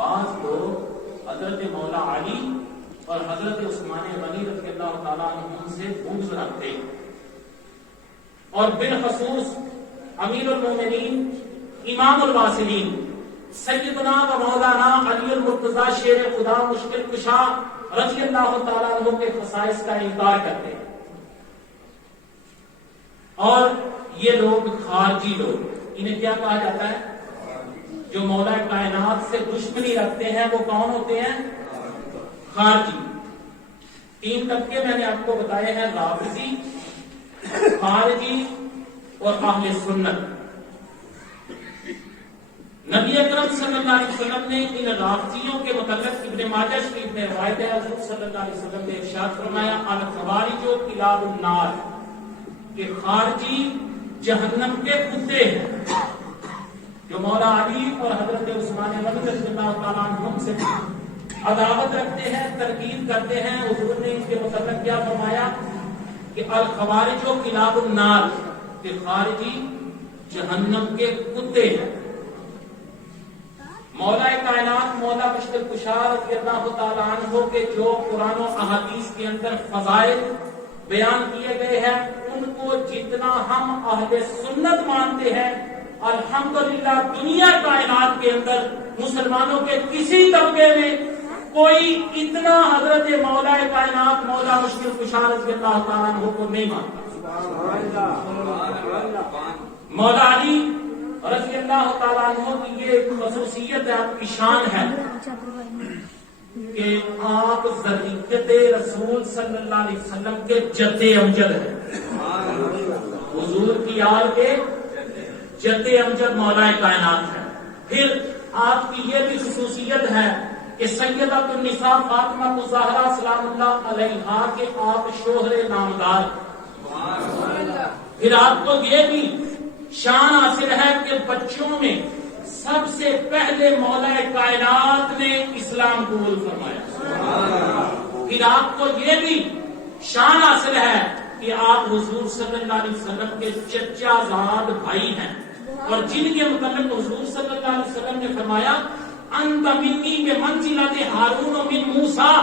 بعض لوگ حضرت مولا علی اور حضرت عثمان غنی رضی اللہ تعالیٰ عنہ سے بغض رکھتے ہیں، اور بالخصوص امیر المومنین امام الواصلین سیدنا و مولانا علی المرتضی شیر خدا مشکل کشا رضی اللہ تعالیٰ عنہ کے خصائص کا انکار کرتے ہیں. اور یہ لوگ خارجی لوگ، انہیں کیا کہا جاتا ہے؟ جو مولا کائنات سے دشمنی رکھتے ہیں وہ کون ہوتے ہیں؟ خارجی. 3 طبقے میں نے آپ کو بتائے ہیں، رافضی، خارجی اور اہل سنت. نبی اکرم صلی اللہ علیہ وسلم نے ان رافضیوں کے متعلق ابن ماجہ شریف میں روایت ہے، حضور صلی اللہ علیہ وسلم نے ارشاد فرمایا الخوارج کلاب النار، کہ خارجی جہنم کے کتے ہیں. جو مولا علی اور حضرت عثمان غنی رضی اللہ تعالیٰ عنہم سے عداوت رکھتے ہیں، تنقید کرتے ہیں، حضور نے ان کے متعلق کیا فرمایا کہ الخوارج کلاب النار، کہ خارجی جہنم کے کتے ہیں. مولا کائنات مولا مشکل کشا رضی اللہ تعالیٰ عنہ کے جو قرآن و احادیث کے اندر فضائل بیان کیے گئے ہیں، ان کو جتنا ہم اہل سنت مانتے ہیں، الحمدللہ دنیا کائنات کے اندر مسلمانوں کے کسی طبقے میں کوئی اتنا حضرت مولا کائنات مولا مشکل کشا رضی اللہ تعالیٰ عنہ کو نہیں مانتا. مولا علی رضی اللہ تعالیٰ عنہ کی یہ ایک خصوصیت ہے، آپ کی شان ہے کہ آپ ذریت رسول صلی اللہ علیہ وسلم کے جد امجد ہیں. حضور کی آل کے جد امجد مولا کائنات ہے. پھر آپ کی یہ بھی خصوصیت ہے کہ سیدۃ النساء فاطمہ الزہرا سلام اللہ علیہا کے آپ شوہر نامدار. پھر آپ کو یہ بھی شان حاصل ہے کہ بچوں میں سب سے پہلے مولا کائنات نے اسلام قبول فرمایا. پھر آپ کو یہ بھی شان حاصل ہے کہ آپ حضور صلی اللہ علیہ وسلم کے چچا زاد بھائی ہیں، اور جن کے متعلق حضور صلی اللہ علیہ وسلم نے فرمایا انت منی بمنزلۃ ہارون من موسیٰ،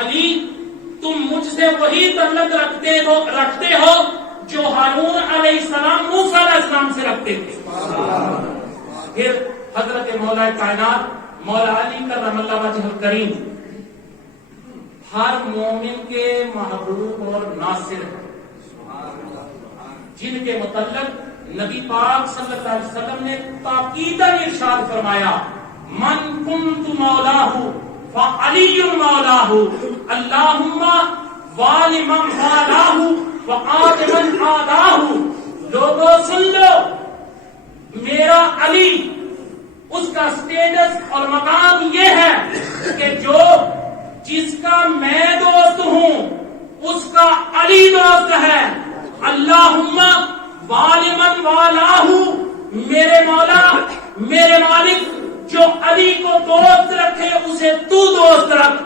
علی تم مجھ سے وہی تعلق رکھتے ہو جو ہارون علیہ السلام موسیٰ علیہ السلام سے رکھتے تھے. پھر حضرت مولا کائنات مولا علی کرم اللہ وجہ الکریم ہر مومن کے محبوب اور ناصر ہیں، جن کے متعلق نبی پاک صلی اللہ علیہ وسلم نے تاکیداً ارشاد فرمایا من کنت مولاہ فعلی مولاہ اللہم والی من والاہ وآت من آداہ. لوگوں سن لو، میرا علی اس کا سٹیٹس اور مقام یہ ہے کہ جس کا میں دوست ہوں اس کا علی دوست ہے. اللہم والی من والاہ، میرے مولا میرے مالک جو علی کو دوست رکھے اسے تو دوست رکھ.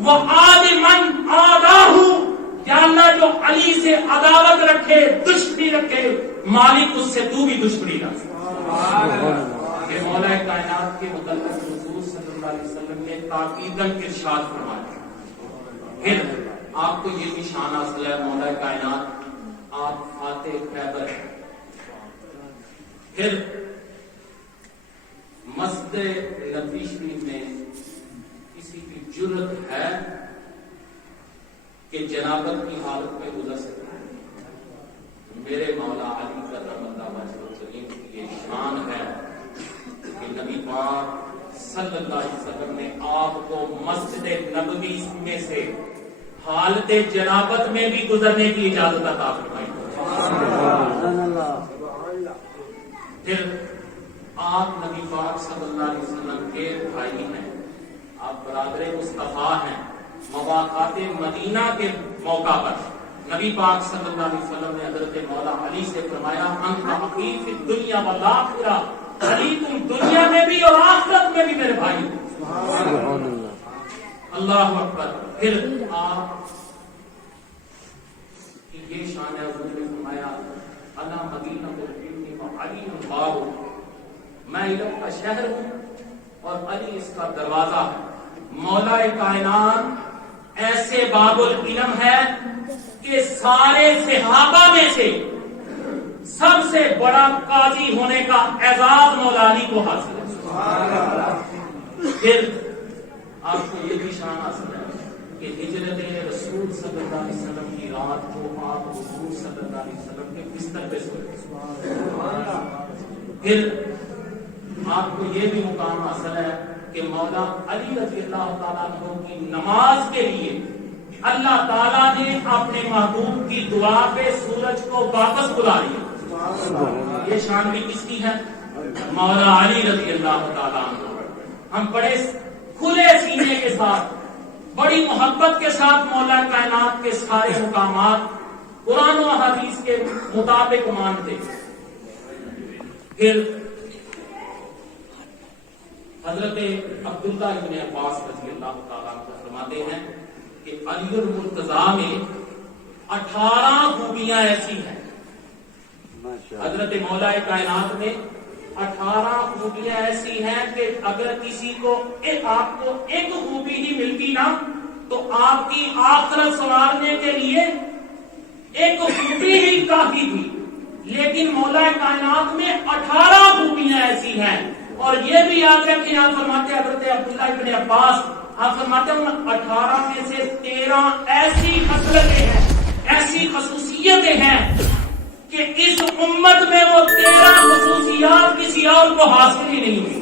وآت من آداہ، یا اللہ جو علی سے عداوت رکھے دشمنی رکھے مالک اس سے تو بھی دشمنی رکھ. کہ مولا کائنات کے متعلق حضور صلی اللہ علیہ وسلم نے تاکیداً ارشاد فرمایا. پھر آپ کو یہ بھی شان حاصل ہے مولا کائنات آپ فاتح خیبر ہیں. پھر مسجد نبوی شریف میں کسی کی جرت ہے کہ جنابت کی حالت میں گزر سکتا ہے؟ میرے مولا علی کرم اللہ وجہ الکریم کی یہ شان ہے کہ نبی پاک صلی اللہ علیہ وسلم نے آپ کو مسجد نبوی میں سے حالت جنابت میں بھی گزرنے کی اجازت عطا فرمائی. پھر آپ نبی پاک صلی اللہ علیہ وسلم کے بھائی ہیں، آپ برادر مصطفیٰ ہیں. مواقعات مدینہ کے موقع پر نبی پاک صلی اللہ علیہ وسلم نے حضرت مولا علی سے فرمایا انت اخی فی الدنیا والآخرہ، علی تم دنیا میں بھی اور آخرت میں بھی میرے بھائی ہو. اللہ اکبر. پھر آپ کی یہ شان ہے، حضور نے فرمایا انا مدینہ العلم وعلی باب، میں علم کا شہر ہوں اور علی اس کا دروازہ ہے. مولا کائنات ایسے باب العلم ہے کہ سارے صحابہ میں سے سب سے بڑا قاضی ہونے کا اعزاز مولا علی کو حاصل ہے. پھر آپ کو یہ بھی شان حاصل ہے کہ ہجرت رسول صلی اللہ علیہ وسلم کی رات کو آپ حضور صلی اللہ علیہ وسلم کے بستر پہ سوئے. پھر آپ کو یہ بھی مقام حاصل ہے کہ مولا علی رضی اللہ تعالیٰ عنہ کی نماز کے لیے اللہ تعالیٰ نے اپنے محبوب کی دعا پہ سورج کو واپس بلا لیا. یہ شان بھی کس کی ہے؟ مولا علی رضی اللہ تعالیٰ عنہ. ہم بڑے کھلے سینے کے ساتھ بڑی محبت کے ساتھ مولا کائنات کے سارے مقامات قرآن و حدیث کے مطابق مانتے. پھر حضرت عبداللہ ابن عباس رضی اللہ تعالیٰ عنہ فرماتے ہیں کہ علی المرتضیٰ میں 18 خوبیاں ایسی ہیں. حضرت مولا کائنات میں 18 خوبیاں ایسی ہیں کہ اگر کسی کو آپ کو ایک خوبی ہی ملتی نا تو آپ کی آخرت سنوارنے کے لیے ایک خوبی ہی کافی تھی. لیکن مولا کائنات میں 18 خوبیاں ایسی ہیں. اور یہ بھی یاد رکھیں, آپ فرماتے ہیں حضرت عبداللہ ابن عباس, آپ فرماتے ہیں 18 میں سے 13 ایسی خصلتیں ہیں, ایسی خصوصیتیں ہیں کہ اس امت میں وہ 13 خصوصیات کسی اور کو حاصل ہی نہیں ہوئی.